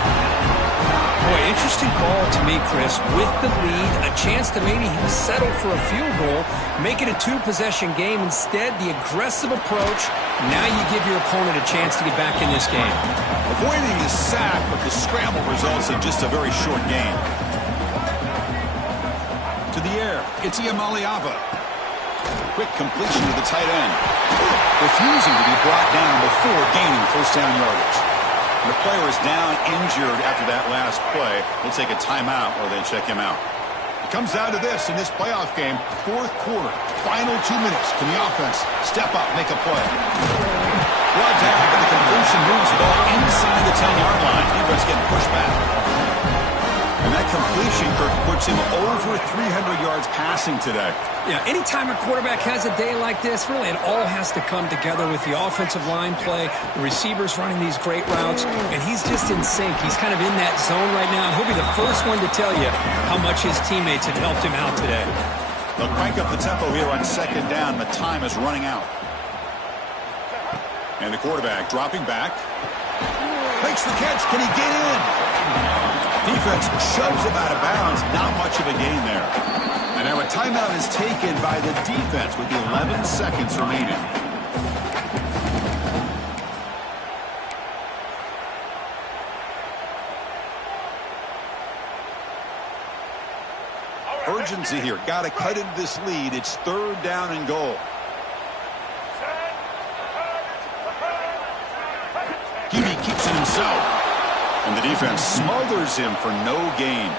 Boy, interesting call to me, Chris. With the lead, a chance to maybe settle for a field goal, make it a two-possession game. Instead, the aggressive approach. Now you give your opponent a chance to get back in this game. Avoiding the sack, but the scramble results in just a very short gain. To the air, it's Iamaleava. Quick completion to the tight end. Refusing to be brought down before gaining first down yardage. The player is down injured after that last play. They'll take a timeout or they check him out. It comes down to this in this playoff game. Fourth quarter, final 2 minutes. Can the offense step up, make a play? Brought down, but the completion moves the ball inside the 10-yard line. Defense getting pushed back. And that completion, Kirk, puts him over 300 yards passing today. Yeah, anytime a quarterback has a day like this, really it all has to come together with the offensive line play, the receivers running these great routes, and he's just in sync. He's kind of in that zone right now, and he'll be the first one to tell you how much his teammates have helped him out today. They'll crank up the tempo here on second down. The time is running out. And the quarterback dropping back. Makes the catch. Can he get in? Defense shoves him out of bounds. Not much of a gain there. And now a timeout is taken by the defense with 11 seconds remaining. Urgency here. Got to cut into this lead. It's third down and goal. Hebe keeps it himself. And the defense smothers him for no gain.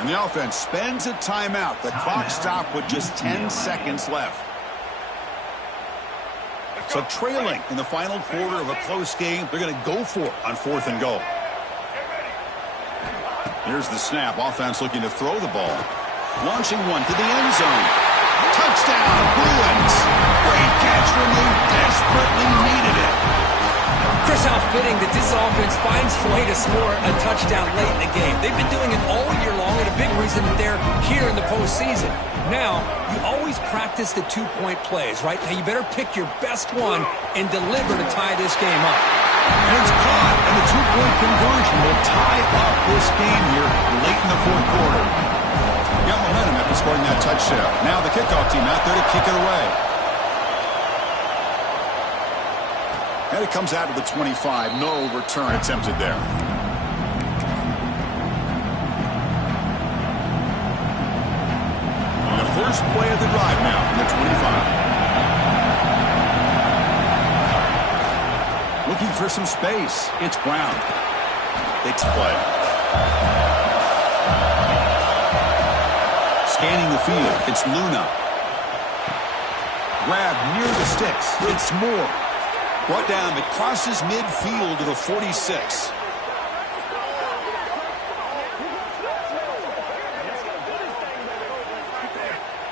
And the offense spends a timeout. The clock stopped with just 10 seconds left. So trailing in the final quarter of a close game, they're going to go for it on fourth and goal. Here's the snap. Offense looking to throw the ball. Launching one to the end zone. Touchdown, Bruins. Great catch when they desperately needed it. Chris, how fitting that this offense finds a way to score a touchdown late in the game. They've been doing it all year long, and a big reason that they're here in the postseason. Now, you always practice the two-point plays, right? Now, you better pick your best one and deliver to tie this game up. And it's caught, and the two-point conversion will tie up this game here late in the fourth quarter. Got momentum after scoring that touchdown. Now the kickoff team out there to kick it away. And it comes out to the 25. No return attempted there. And the first play of the drive now from the 25. Looking for some space. It's Brown. Big play. Scanning the field. It's Luna. Grab near the sticks. It's Moore. Brought down. It crosses midfield to the 46.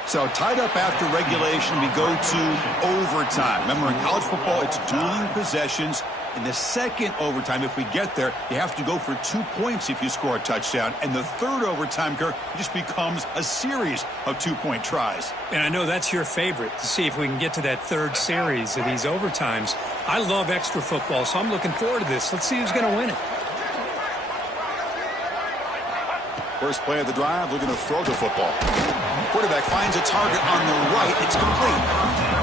So tied up after regulation, we go to overtime. Remember, in college football, it's dueling possessions. In the second overtime, if we get there, you have to go for 2 points if you score a touchdown. And the third overtime, Kirk, just becomes a series of two-point tries. And I know that's your favorite, to see if we can get to that third series of these overtimes. I love extra football, so I'm looking forward to this. Let's see who's going to win it. First play of the drive, looking to throw the football. Quarterback finds a target on the right. It's complete.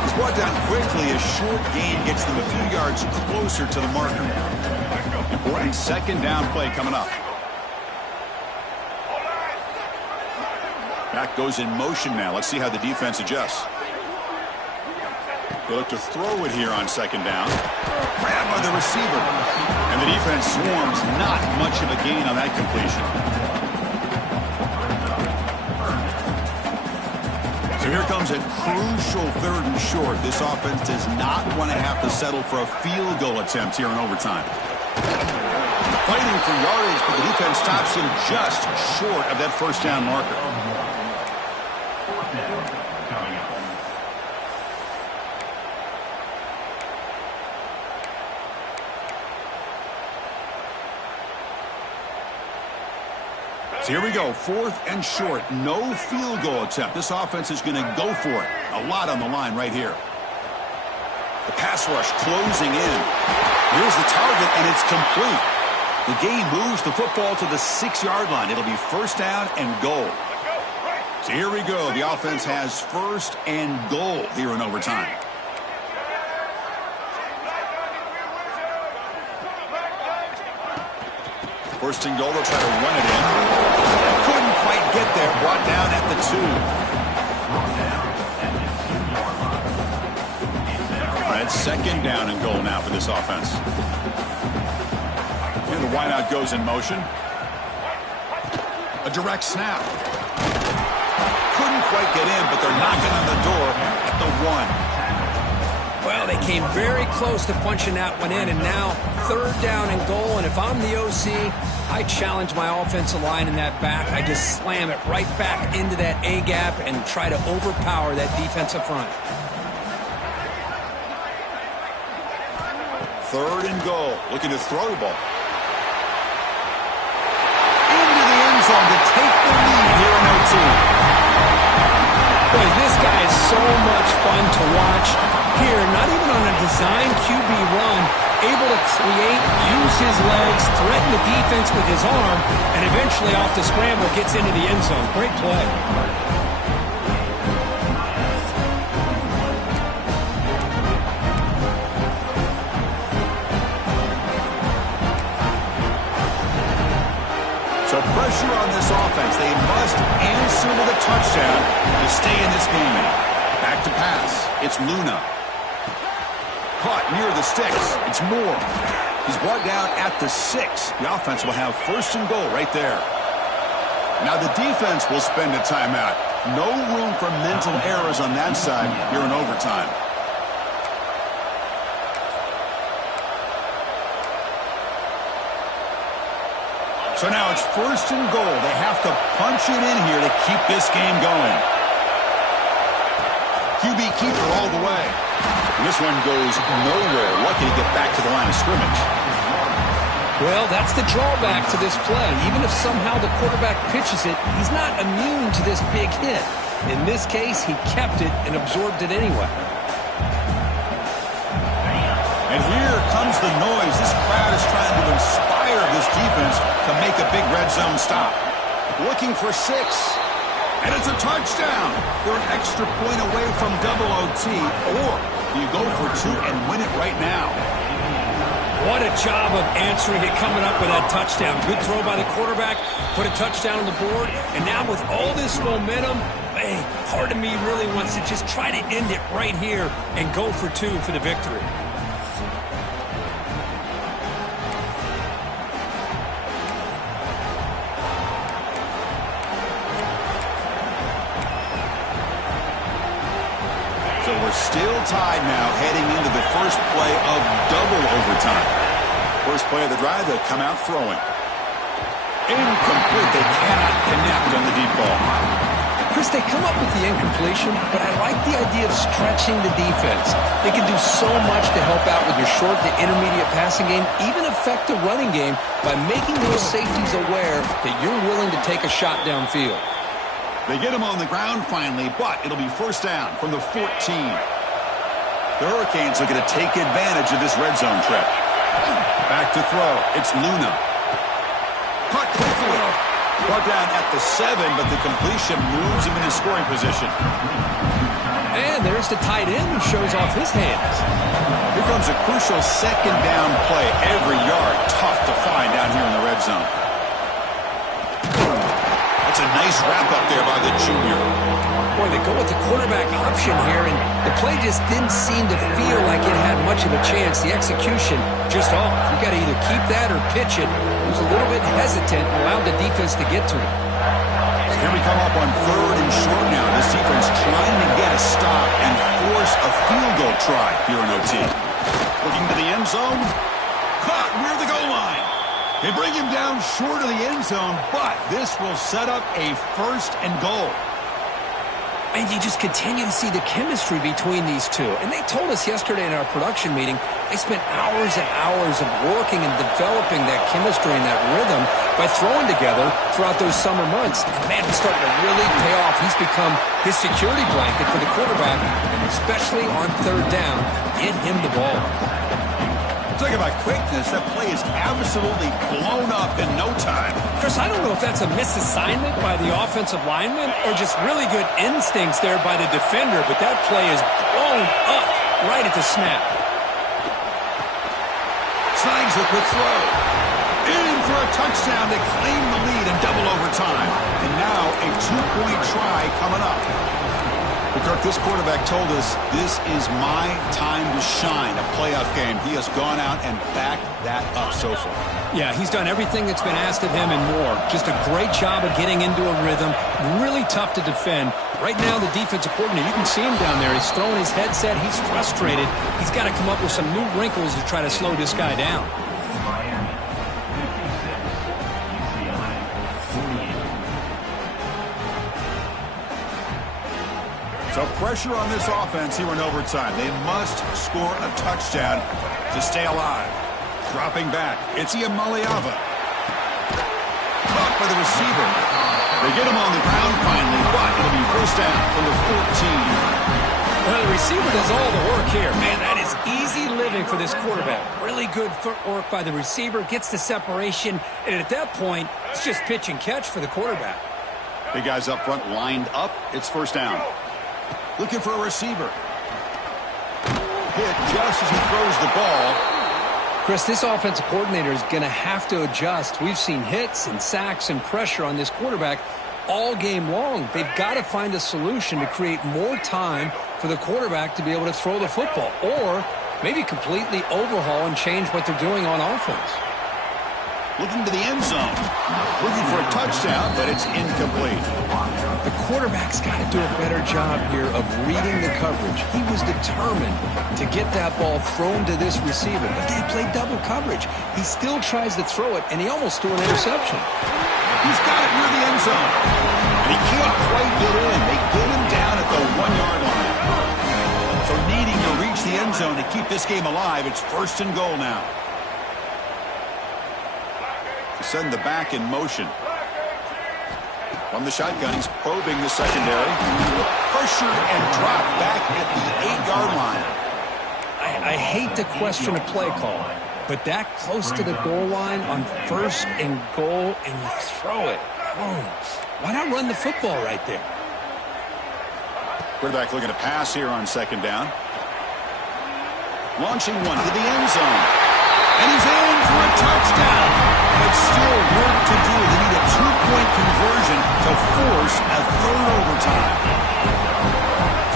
He's brought down quickly. A short gain gets them a few yards closer to the marker. Important second down play coming up. Back goes in motion now. Let's see how the defense adjusts. They look to throw it here on second down. Grabbed by the receiver. And the defense swarms. Not much of a gain on that completion. So here comes a crucial third and short. This offense does not want to have to settle for a field goal attempt here in overtime. Fighting for yardage, but the defense stops him just short of that first down marker. So here we go, 4th and short. No field goal attempt. This offense is going to go for it. A lot on the line right here. The pass rush closing in. Here's the target, and it's complete. The game moves the football to the 6-yard line. It'll be 1st down and goal. So here we go. The offense has 1st and goal here in overtime. First and goal, they'll try to run it in. Couldn't quite get there. Brought down at the 2. That's 2nd down and goal now for this offense. And the wideout goes in motion. A direct snap. Couldn't quite get in, but they're knocking on the door at the 1. Well, they came very close to punching that one in, and now 3rd down and goal. And if I'm the OC, I challenge my offensive line in that back. I just slam it right back into that A-gap and try to overpower that defensive front. 3rd and goal. Looking to throw the ball. Into the end zone to take the lead here in OT. Boy, this guy is so much fun to watch. Here, not even on a design QB run, able to create, use his legs, threaten the defense with his arm, and eventually off the scramble gets into the end zone. Great play. So pressure on this offense. They must answer with a touchdown to stay in this game. Back to pass. It's Luna. Caught near the sticks. It's Moore. He's brought down at the 6. The offense will have 1st and goal right there. Now the defense will spend a timeout. No room for mental errors on that side here in overtime. So now it's 1st and goal. They have to punch it in here to keep this game going. QB keeper all the way. And this one goes nowhere. Lucky to get back to the line of scrimmage. Well, that's the drawback to this play. Even if somehow the quarterback pitches it, he's not immune to this big hit. In this case, he kept it and absorbed it anyway. And here comes the noise. This crowd is trying to inspire this defense to make a big red zone stop. Looking for 6. And it's a touchdown. They're an extra point away from double OT. Or you go for 2 and win it right now. What a job of answering it, coming up with that touchdown. Good throw by the quarterback, put a touchdown on the board, and now with all this momentum, hey, part of me really wants to just try to end it right here and go for 2 for the victory. So we're still tied now heading into the first play of double overtime. First play of the drive, they'll come out throwing. Incomplete. They cannot connect on the deep ball. Chris, they come up with the incompletion, but I like the idea of stretching the defense. They can do so much to help out with your short to intermediate passing game, even affect the running game by making those safeties aware that you're willing to take a shot downfield. They get him on the ground finally, but it'll be 1st down from the 14. The Hurricanes are going to take advantage of this red zone trip. Back to throw. It's Luna. Caught quickly. Brought down at the 7, but the completion moves him into scoring position. And there's the tight end who shows off his hands. Here comes a crucial 2nd down play. Every yard tough to find down here in the red zone. That's a nice wrap-up there by the junior. Boy, they go with the quarterback option here, and the play just didn't seem to feel like it had much of a chance. The execution just off. You got to either keep that or pitch it. He was a little bit hesitant and allowed the defense to get to him. So here we come up on 3rd and short now. This defense trying to get a stop and force a field goal try here in OT. Looking to the end zone. Caught near the goal line. They bring him down short of the end zone, but this will set up a 1st and goal. And you just continue to see the chemistry between these two. And they told us yesterday in our production meeting, they spent hours and hours of working and developing that chemistry and that rhythm by throwing together throughout those summer months. And man, it's starting to really pay off. He's become his security blanket for the quarterback, and especially on third down, get him the ball. Talk about quickness. That play is absolutely blown up in no time. Chris, I don't know if that's a misassignment by the offensive lineman or just really good instincts there by the defender, but that play is blown up right at the snap. Signs a quick throw. In for a touchdown to claim the lead in double overtime. And now a 2-point try coming up. Well, Kirk, this quarterback told us this is my time to shine, a playoff game. He has gone out and backed that up so far. Yeah, he's done everything that's been asked of him and more. Just a great job of getting into a rhythm. Really tough to defend. Right now, the defensive coordinator, you can see him down there. He's throwing his headset. He's frustrated. He's got to come up with some new wrinkles to try to slow this guy down. Miami, 56. UCLA, 48. So pressure on this offense here in overtime. They must score a touchdown to stay alive. Dropping back, it's Iamaleava. Caught by the receiver. They get him on the ground finally, but it'll be first down from the 14. Well, the receiver does all the work here. Man, that is easy living for this quarterback. Really good footwork by the receiver, gets the separation, and at that point, it's just pitch and catch for the quarterback. Big guys up front lined up. It's first down. Looking for a receiver. Hit just as he throws the ball. Chris, this offensive coordinator is going to have to adjust. We've seen hits and sacks and pressure on this quarterback all game long. They've got to find a solution to create more time for the quarterback to be able to throw the football, or maybe completely overhaul and change what they're doing on offense. Looking to the end zone. Looking for a touchdown, but it's incomplete. The quarterback's got to do a better job here of reading the coverage. He was determined to get that ball thrown to this receiver, but they played double coverage. He still tries to throw it, and he almost threw an interception. He's got it near the end zone. And he can't quite get in. They get him down at the 1-yard line. So needing to reach the end zone to keep this game alive, it's first and goal now. Send the back in motion. From the shotgun, he's probing the secondary. Pressured and dropped back at the 8-yard line. I hate to question a play call, but that close to the goal line on first and goal, and you throw it. Oh, why not run the football right there? Quarterback looking to pass here on second down. Launching one to the end zone. And he's in for a touchdown. But still work to do. They need a 2-point conversion to force a third overtime.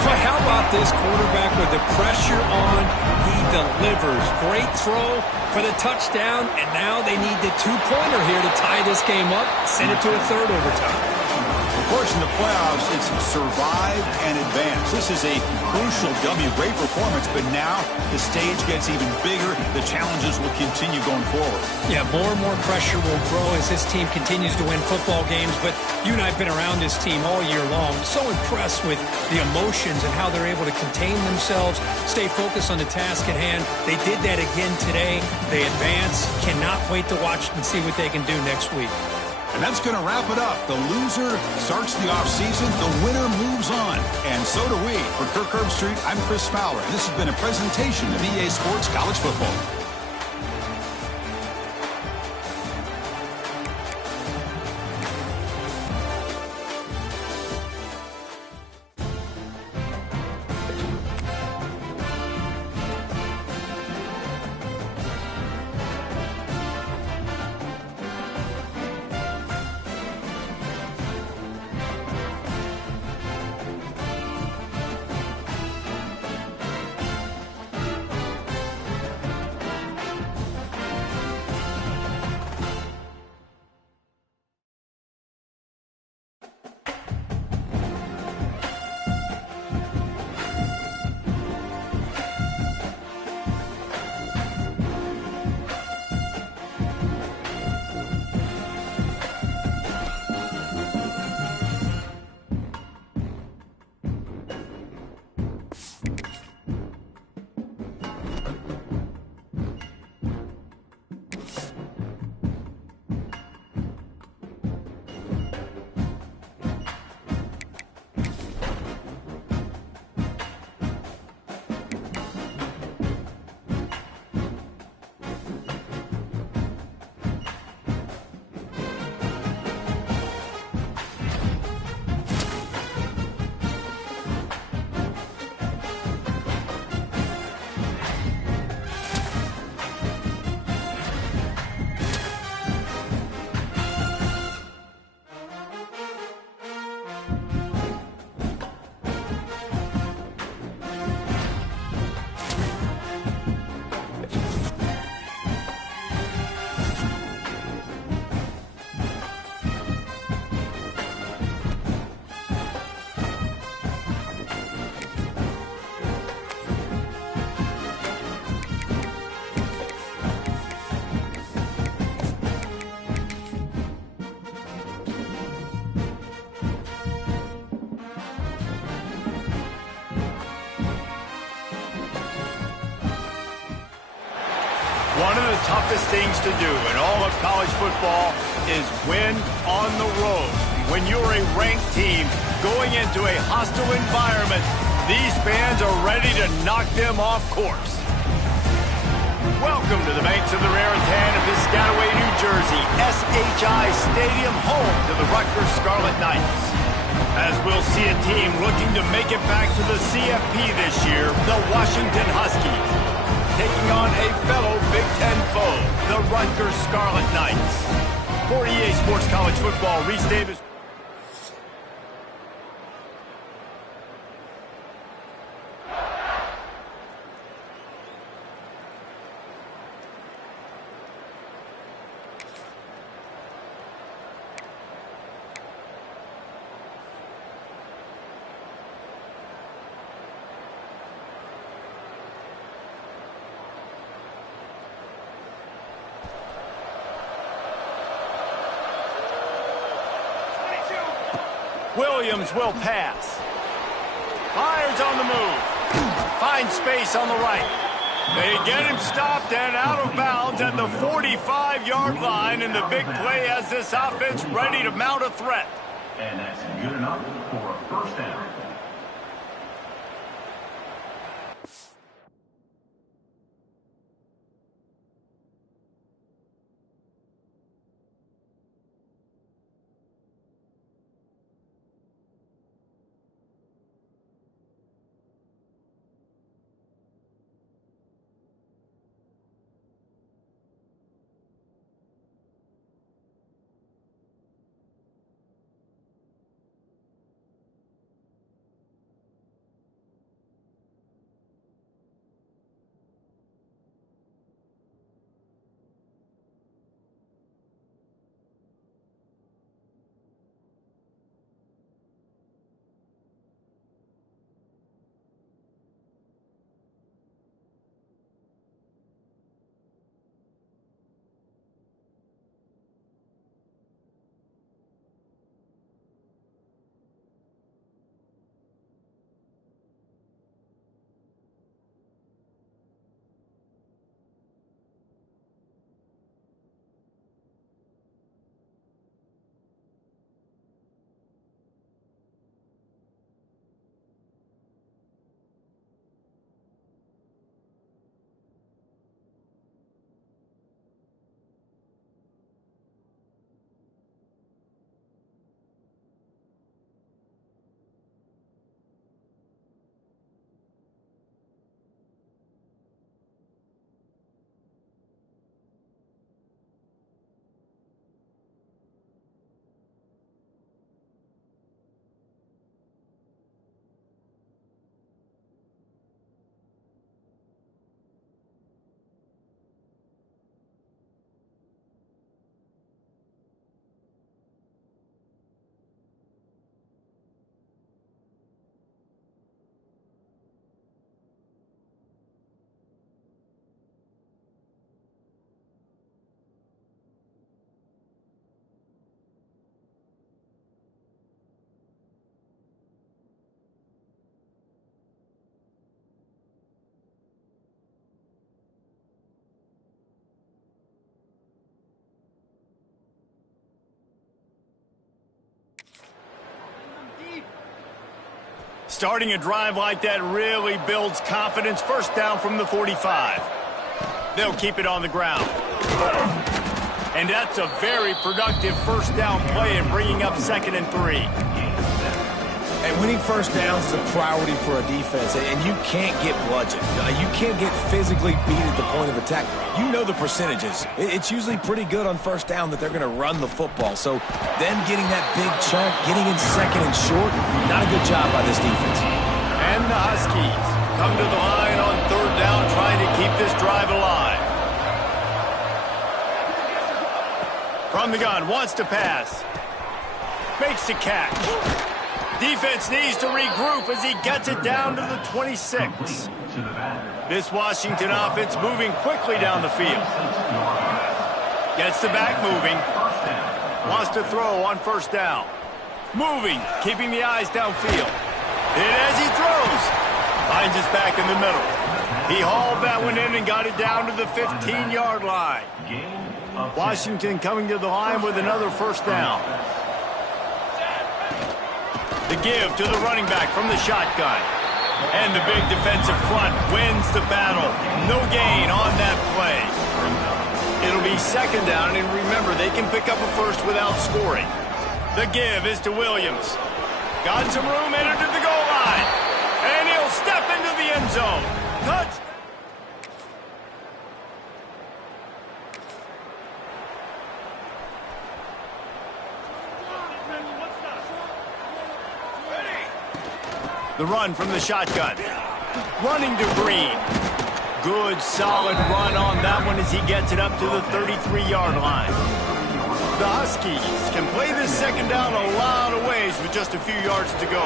But how about this quarterback with the pressure on? He delivers. Great throw for the touchdown, and now they need the 2-pointer here to tie this game up, send it to a third overtime. Of course, in the playoffs, it's survive and advance. This is a crucial W. Great performance, but now the stage gets even bigger. The challenges will continue going forward. Yeah, more and more pressure will grow as this team continues to win football games, but you and I have been around this team all year long. So impressed with the emotions and how they're able to contain themselves, stay focused on the task at hand. They did that again today. They advance. Cannot wait to watch and see what they can do next week. And that's going to wrap it up. The loser starts the offseason. The winner moves on. And so do we. For Kirk Herbstreit, I'm Chris Fowler. And this has been a presentation of EA Sports College Football. One of the toughest things to do in all of college football is win on the road. When you're a ranked team going into a hostile environment, these fans are ready to knock them off course. Welcome to the banks of the Raritan of Piscataway, New Jersey, SHI Stadium, home to the Rutgers Scarlet Knights. As we'll see a team looking to make it back to the CFP this year, the Washington Huskies, taking on a fellow Big Ten foe, the Rutgers Scarlet Knights. For EA Sports College Football, Reese Davis. Williams will pass. Fires on the move. Finds space on the right. They get him stopped and out of bounds at the 45-yard line, and the big play has this offense ready to mount a threat. And that's good enough for a first down. Starting a drive like that really builds confidence. First down from the 45. They'll keep it on the ground. And that's a very productive first down play in bringing up 2nd and 3. And winning first downs is a priority for a defense, and you can't get bludgeoned. You can't get physically beat at the point of attack. You know the percentages. It's usually pretty good on first down that they're going to run the football. So them getting that big chunk, getting in 2nd and short, not a good job by this defense. And the Huskies come to the line on 3rd down, trying to keep this drive alive. From the gun, wants to pass. Makes the catch. Defense needs to regroup as he gets it down to the 26. This Washington offense moving quickly down the field. Gets the back moving. Wants to throw on first down. Moving, keeping the eyes downfield. And as he throws, finds his back in the middle. He hauled that one in and got it down to the 15-yard line. Washington coming to the line with another first down. The give to the running back from the shotgun. And the big defensive front wins the battle. No gain on that play. It'll be second down, and remember, they can pick up a first without scoring. The give is to Williams. Got some room, entered to the goal line. And he'll step into the end zone. Touchdown. The run from the shotgun. Running to Green. Good, solid run on that one as he gets it up to the 33-yard line. The Huskies can play this second down a lot of ways with just a few yards to go.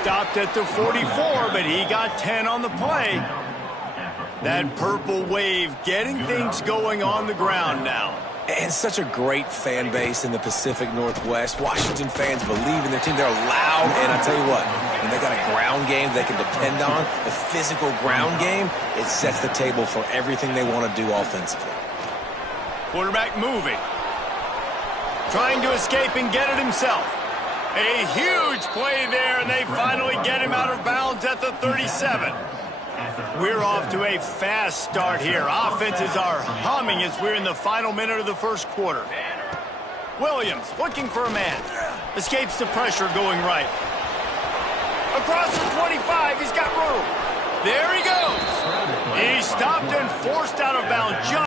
Stopped at the 44, but he got 10 on the play. That purple wave getting things going on the ground now. And such a great fan base in the Pacific Northwest. Washington fans believe in their team. They're loud, and I tell you what, when they got a ground game they can depend on, a physical ground game, it sets the table for everything they want to do offensively. Quarterback moving. Trying to escape and get it himself. A huge play there, and they finally get him out of bounds at the 37. We're off to a fast start here. Offenses are humming as we're in the final minute of the first quarter. Williams looking for a man. Escapes the pressure going right. Across the 25, he's got room. There he goes. He stopped and forced out of bounds.